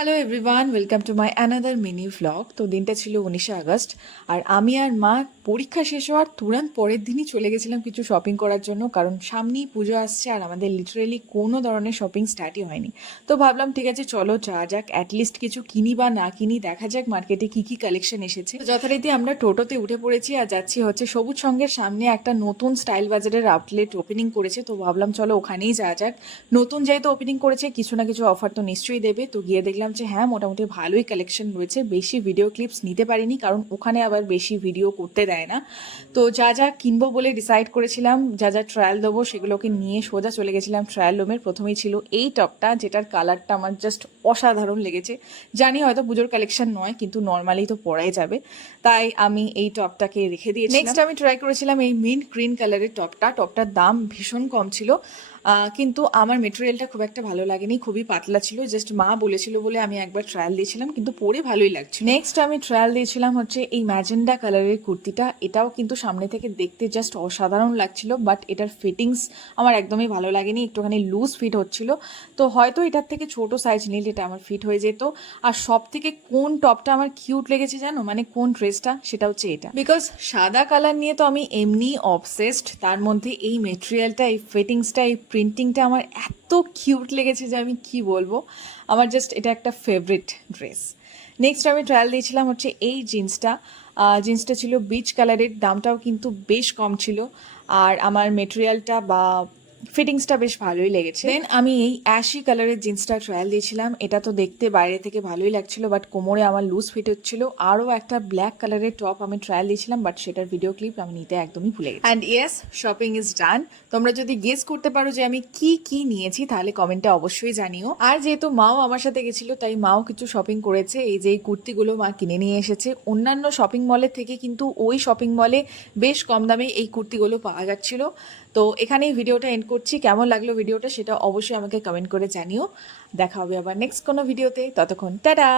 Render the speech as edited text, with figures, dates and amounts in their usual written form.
Hello everyone, welcome to my another mini vlog. তো দিনটা ছিল 19শে আগস্ট, আর আমি আর মা পরীক্ষা শেষ হওয়ার তুরন্ত পরের দিনই চলে গেছিলাম কিছু শপিং করার জন্য, কারণ সামনেই পুজো আসছে আর আমাদের লিটারেলি কোনো ধরনের শপিং স্টার্টই হয়নি। তো ভাবলাম ঠিক আছে চলো যাওয়া যাক, অ্যাটলিস্ট কিছু কিনি বা না কিনি, দেখা যাক মার্কেটে কি কি কালেকশন এসেছে। তো যথারীতি আমরা টোটোতে উঠে পড়েছি আর যাচ্ছি হচ্ছে সবুজ সঙ্গের সামনে একটা নতুন স্টাইল বাজারের আউটলেট ওপেনিং করেছে। তো ভাবলাম চলো ওখানেই যাওয়া যাক, নতুন যেহেতু ওপেনিং করেছে কিছু না কিছু অফার তো নিশ্চয়ই দেবে। তো গিয়ে দেখলাম যে হ্যাঁ মোটামুটি ভালোই কালেকশন রয়েছে। বেশি ভিডিও ক্লিপস নিতে পারিনি কারণ ওখানে আবার বেশি ভিডিও করতে দেয় না। তো যা যা কিনবো বলে ডিসাইড করেছিলাম, যা যা ট্রায়াল দেবো সেগুলোকে নিয়ে সোজা চলে গেছিলাম ট্রায়াল রুমের। প্রথমেই ছিল এই টপটা, যেটার কালারটা আমার জাস্ট অসাধারণ লেগেছে। জানি হয়তো পুজোর কালেকশন নয়, কিন্তু নর্মালি তো পরাই যাবে, তাই আমি এই টপটাকে রেখে দিয়েছি। নেক্সট আমি ট্রাই করেছিলাম এই মিন্ট গ্রিন কালারের টপটার দাম ভীষণ কম ছিল, কিন্তু আমার মেটেরিয়ালটা খুব একটা ভালো লাগেনি, খুবই পাতলা ছিল। জাস্ট মা বলেছিল বলে আমি একবার ট্রায়াল দিয়েছিলাম, কিন্তু পরে ভালোই লাগছে। নেক্সট আমি ট্রায়াল দিয়েছিলাম হচ্ছে এই ম্যাজেন্ডা কালারের কুর্তিটা। এটাও কিন্তু সামনে থেকে দেখতে জাস্ট অসাধারণ লাগছিল, বাট এটার ফিটিংস আমার একদমই ভালো লাগেনি, একটুখানি লুজ ফিট হচ্ছিল। তো হয়তো এটার থেকে ছোট সাইজ নিলে এটা আমার ফিট হয়ে যেত। আর সব থেকে কোন টপটা আমার কিউট লেগেছে জানো, মানে কোন ড্রেসটা, সেটা হচ্ছে এটা। বিকজ সাদা কালার নিয়ে তো আমি এমনি অবসেসড, তার মধ্যে এই মেটেরিয়ালটা, এই ফিটিংসটা, এই প্রিন্টিংটা আমার এত কিউট লেগেছে যে আমি কি বলবো। আমার জাস্ট এটা একটা ফেভারিট ড্রেস। নেক্সট আমি ট্রায়াল দিয়েছিলাম হচ্ছে এই জিন্সটা ছিল বিচ কালারের, দামটাও কিন্তু বেশ কম ছিল, আর আমার মেটেরিয়ালটা বা ফিটিংসটা বেশ ভালোই লেগেছে। দেন আমি এই অ্যাশি কালারের জিন্সটা ট্রায়াল দিয়েছিলাম। এটা তো দেখতে বাইরে থেকে ভালোই লাগছিল, বাট কোমরে আমার লুজ ফিট হচ্ছিল। আরও একটা ব্ল্যাক কালারের টপ আমি ট্রায়াল দিয়েছিলাম, বাট সেটার ভিডিও ক্লিপ আমি নিতে একদমই ভুলে গেছি। And yes, shopping is done. তোমরা যদি গেস করতে পারো যে আমি কি কি নিয়েছি তাহলে কমেন্টে অবশ্যই জানিও। আর যেহেতু মাও আমার সাথে গেছিল, তাই মাও কিছু শপিং করেছে। এই যে এই কুর্তিগুলো মা কিনে নিয়ে এসেছে। অন্যান্য শপিং মলের থেকে কিন্তু ওই শপিং মলে বেশ কম দামে এই কুর্তিগুলো পাওয়া যাচ্ছিল। তো এখানেই ভিডিওটা এন্ড করছি। কেমন লাগলো ভিডিওটা সেটা অবশ্যই আমাকে কমেন্ট করে জানিও। দেখা হবে আবার নেক্সট কোনো ভিডিওতে, ততক্ষণ টাটা।